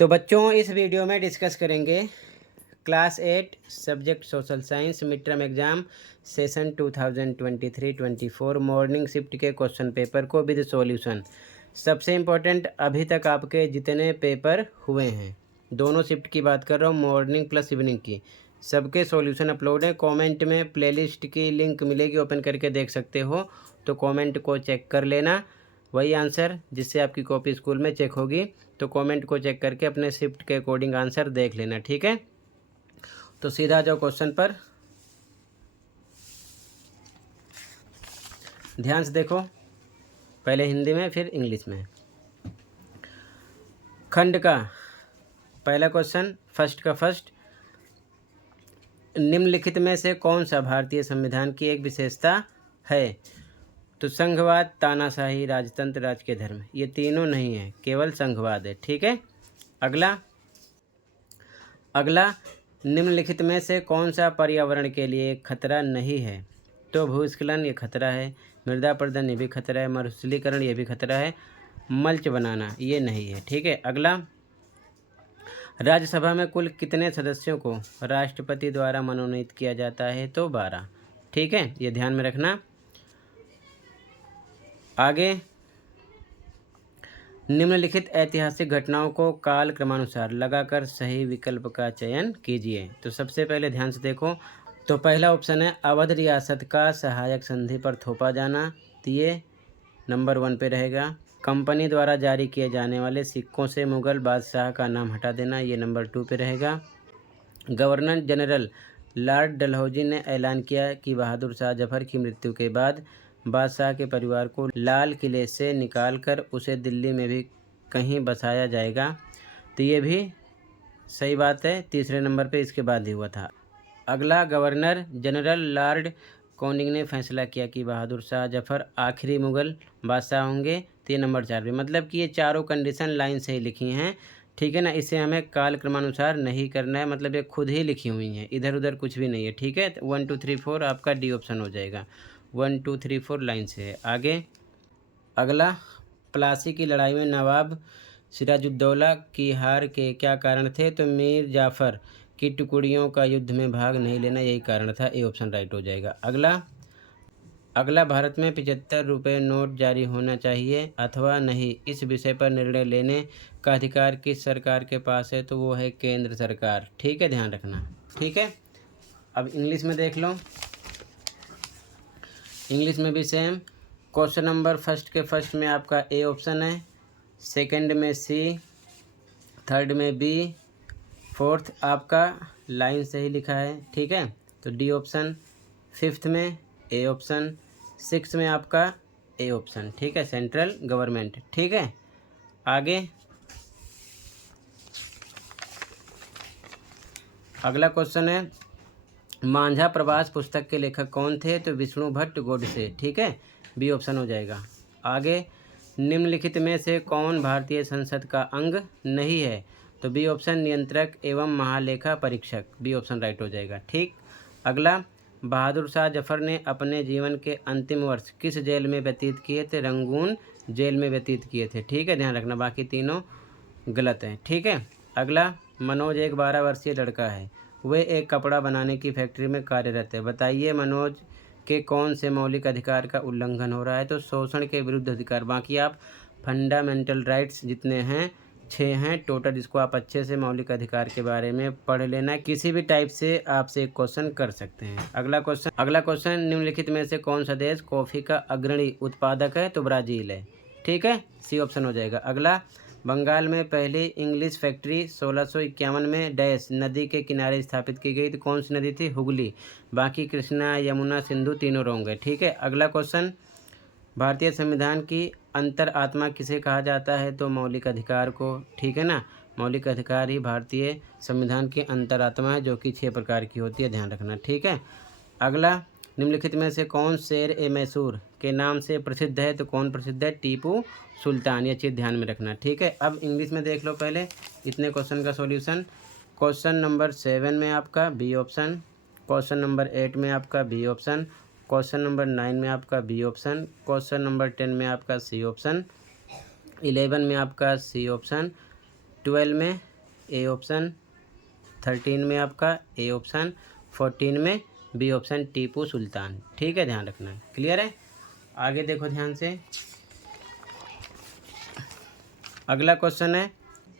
तो बच्चों इस वीडियो में डिस्कस करेंगे class 8 subject social science mid term exam session 2023-24 morning shift के क्वेश्चन पेपर को विद सॉल्यूशन। सबसे इम्पोर्टेंट अभी तक आपके जितने पेपर हुए हैं, दोनों शिफ्ट की बात कर रहा हूँ, मॉर्निंग प्लस इवनिंग की, सबके सॉल्यूशन अपलोड हैं। कमेंट में प्लेलिस्ट की लिंक मिलेगी, ओपन करके देख सकते हो, तो कमेंट को चेक कर लेना। वही आंसर जिससे आपकी कॉपी स्कूल में चेक होगी, तो कमेंट को चेक करके अपने शिफ्ट के अकॉर्डिंग आंसर देख लेना, ठीक है। तो सीधा जाओ क्वेश्चन पर, ध्यान से देखो, पहले हिंदी में फिर इंग्लिश में। खंड का पहला क्वेश्चन, फर्स्ट का फर्स्ट, निम्नलिखित में से कौन सा भारतीय संविधान की एक विशेषता है? तो संघवाद, तानाशाही, राजतंत्र, राजकीय धर्म, ये तीनों नहीं है, केवल संघवाद है, ठीक है। अगला निम्नलिखित में से कौन सा पर्यावरण के लिए खतरा नहीं है? तो भूस्खलन ये खतरा है, मृदा अपरदन ये भी खतरा है, मरुस्थलीकरण ये भी खतरा है, मल्च बनाना ये नहीं है, ठीक है। अगला, राज्यसभा में कुल कितने सदस्यों को राष्ट्रपति द्वारा मनोनीत किया जाता है? तो 12, ठीक है, ये ध्यान में रखना। आगे, निम्नलिखित ऐतिहासिक घटनाओं को काल क्रमानुसार लगाकर सही विकल्प का चयन कीजिए। तो सबसे पहले ध्यान से देखो, तो पहला ऑप्शन है अवध रियासत का सहायक संधि पर थोपा जाना, तो ये नंबर 1 पे रहेगा। कंपनी द्वारा जारी किए जाने वाले सिक्कों से मुगल बादशाह का नाम हटा देना, ये नंबर 2 पे रहेगा। गवर्नर जनरल लॉर्ड डलहौजी ने ऐलान किया कि बहादुर शाह जफर की मृत्यु के बाद बादशाह के परिवार को लाल किले से निकालकर उसे दिल्ली में भी कहीं बसाया जाएगा, तो ये भी सही बात है, तीसरे नंबर पे इसके बाद ही हुआ था। अगला, गवर्नर जनरल लॉर्ड कॉनिंग ने फैसला किया कि बहादुर शाह जफर आखिरी मुगल बादशाह होंगे, तो ये नंबर 4 पे, मतलब कि ये चारों कंडीशन लाइन से ही लिखी हैं, ठीक है ना। इसे हमें काल क्रमानुसार नहीं करना है, मतलब ये खुद ही लिखी हुई हैं, इधर उधर कुछ भी नहीं है, ठीक है। 1 2 3 4 आपका डी ऑप्शन हो जाएगा, 1 2 3 4 लाइन से है। आगे, अगला, प्लासी की लड़ाई में नवाब सिराजुद्दौला की हार के क्या कारण थे? तो मीर जाफ़र की टुकड़ियों का युद्ध में भाग नहीं लेना यही कारण था, ए ऑप्शन राइट हो जाएगा। अगला, भारत में 75 रुपये नोट जारी होना चाहिए अथवा नहीं, इस विषय पर निर्णय लेने का अधिकार किस सरकार के पास है? तो वो है केंद्र सरकार, ठीक है, ध्यान रखना, ठीक है। अब इंग्लिश में देख लो, इंग्लिश में भी सेम क्वेश्चन नंबर फर्स्ट के फर्स्ट में आपका ए ऑप्शन है, सेकंड में सी, थर्ड में बी, फोर्थ आपका लाइन से ही लिखा है, ठीक है, तो डी ऑप्शन, फिफ्थ में ए ऑप्शन, सिक्स में आपका ए ऑप्शन, ठीक है, सेंट्रल गवर्नमेंट, ठीक है। आगे, अगला क्वेश्चन है, मांझा प्रवास पुस्तक के लेखक कौन थे? तो विष्णु भट्ट गोडसे, ठीक है, बी ऑप्शन हो जाएगा। आगे, निम्नलिखित में से कौन भारतीय संसद का अंग नहीं है? तो बी ऑप्शन, नियंत्रक एवं महालेखा परीक्षक, बी ऑप्शन राइट हो जाएगा, ठीक। अगला, बहादुर शाह जफर ने अपने जीवन के अंतिम वर्ष किस जेल में व्यतीत किए थे? रंगून जेल में व्यतीत किए थे, ठीक है, ध्यान रखना, बाकी तीनों गलत हैं, ठीक है। अगला, मनोज एक 12 वर्षीय लड़का है, वे एक कपड़ा बनाने की फैक्ट्री में कार्यरत है, बताइए मनोज के कौन से मौलिक अधिकार का उल्लंघन हो रहा है? तो शोषण के विरुद्ध अधिकार। बाकी आप फंडामेंटल राइट्स जितने हैं 6 हैं टोटल, जिसको आप अच्छे से मौलिक अधिकार के बारे में पढ़ लेना, किसी भी टाइप से आपसे एक क्वेश्चन कर सकते हैं। अगला क्वेश्चन, निम्नलिखित में से कौन सा देश कॉफ़ी का अग्रणी उत्पादक है? तो ब्राज़ील है, ठीक है, सी ऑप्शन हो जाएगा। अगला, बंगाल में पहली इंग्लिश फैक्ट्री 1651 में डैश नदी के किनारे स्थापित की गई, तो कौन सी नदी थी? हुगली, बाकी कृष्णा, यमुना, सिंधु तीनों रॉन्ग है, ठीक है। अगला क्वेश्चन, भारतीय संविधान की अंतर आत्मा किसे कहा जाता है? तो मौलिक अधिकार को, ठीक है ना, मौलिक अधिकार ही भारतीय संविधान की अंतर आत्मा है, जो कि 6 प्रकार की होती है, ध्यान रखना, ठीक है। अगला, निम्नलिखित में से कौन शेर ए मैसूर के नाम से प्रसिद्ध है? तो कौन प्रसिद्ध है? टीपू सुल्तान, ये चीज़ ध्यान में रखना, ठीक है। अब इंग्लिश में देख लो पहले इतने क्वेश्चन का सॉल्यूशन। क्वेश्चन नंबर 7 में आपका बी ऑप्शन, क्वेश्चन नंबर 8 में आपका बी ऑप्शन, क्वेश्चन नंबर 9 में आपका बी ऑप्शन, क्वेश्चन नंबर 10 में आपका सी ऑप्शन, 11 में आपका सी ऑप्शन, 12 में ए ऑप्शन, 13 में आपका ए ऑप्शन, 14 में बी ऑप्शन टीपू सुल्तान। ठीक है, ध्यान रखना। क्लियर है? आगे देखो ध्यान से। अगला क्वेश्चन है,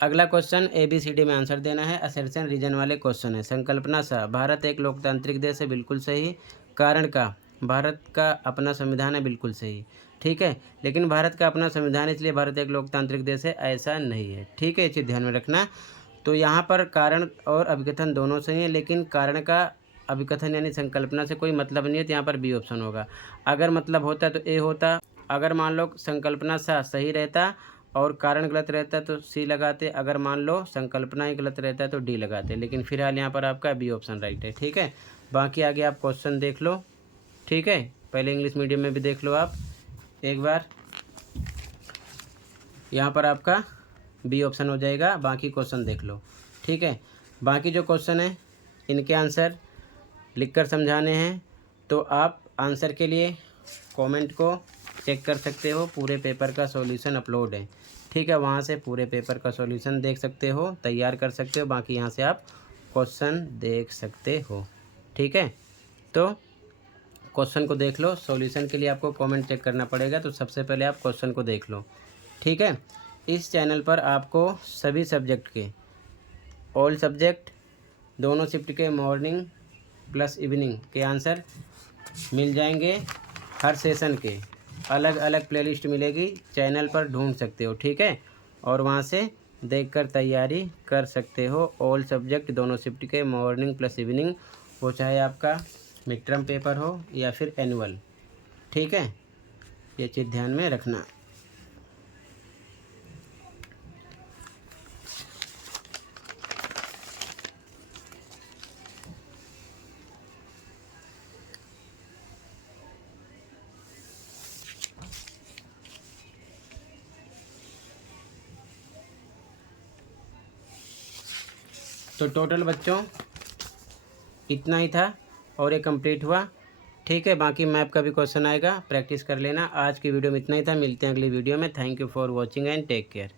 अगला क्वेश्चन ABCD में आंसर देना है। असर्शन रीजन वाले क्वेश्चन है। संकल्पना सा, भारत एक लोकतांत्रिक देश है, बिल्कुल सही। कारण का, भारत का अपना संविधान है, बिल्कुल सही। ठीक है, लेकिन भारत का अपना संविधान इसलिए भारत एक लोकतांत्रिक देश है, ऐसा नहीं है। ठीक है, इसे ध्यान में रखना। तो यहाँ पर कारण और अभिकथन दोनों सही है, लेकिन कारण का अभिकथन यानी संकल्पना से कोई मतलब नहीं है, तो यहाँ पर बी ऑप्शन होगा। अगर मतलब होता तो ए होता। अगर मान लो संकल्पना सा सही रहता और कारण गलत रहता तो सी लगाते। अगर मान लो संकल्पना ही गलत रहता है तो डी लगाते। लेकिन फिलहाल यहाँ पर आपका बी ऑप्शन राइट है। ठीक है, बाकी आगे आप क्वेश्चन देख लो। ठीक है, पहले इंग्लिश मीडियम में भी देख लो आप एक बार। यहाँ पर आपका बी ऑप्शन हो जाएगा, बाकी क्वेश्चन देख लो। ठीक है, बाकी जो क्वेश्चन है इनके आंसर लिखकर समझाने हैं, तो आप आंसर के लिए कमेंट को चेक कर सकते हो। पूरे पेपर का सॉल्यूशन अपलोड है। ठीक है, वहाँ से पूरे पेपर का सॉल्यूशन देख सकते हो, तैयार कर सकते हो। बाकी यहाँ से आप क्वेश्चन देख सकते हो। ठीक है, तो क्वेश्चन को देख लो। सॉल्यूशन के लिए आपको कमेंट चेक करना पड़ेगा, तो सबसे पहले आप क्वेश्चन को देख लो। ठीक है, इस चैनल पर आपको सभी सब्जेक्ट के, ऑल सब्जेक्ट, दोनों शिफ्ट के मॉर्निंग प्लस इवनिंग के आंसर मिल जाएंगे। हर सेशन के अलग अलग प्लेलिस्ट मिलेगी, चैनल पर ढूंढ सकते हो। ठीक है, और वहाँ से देखकर तैयारी कर सकते हो। ऑल सब्जेक्ट दोनों शिफ्ट के मॉर्निंग प्लस इवनिंग, वो चाहे आपका मिड टर्म पेपर हो या फिर एनुअल। ठीक है, ये चीज़ ध्यान में रखना। तो टोटल बच्चों इतना ही था और ये कंप्लीट हुआ। ठीक है, बाकी मैप का भी क्वेश्चन आएगा, प्रैक्टिस कर लेना। आज की वीडियो में इतना ही था, मिलते हैं अगली वीडियो में। Thank you for watching and take care.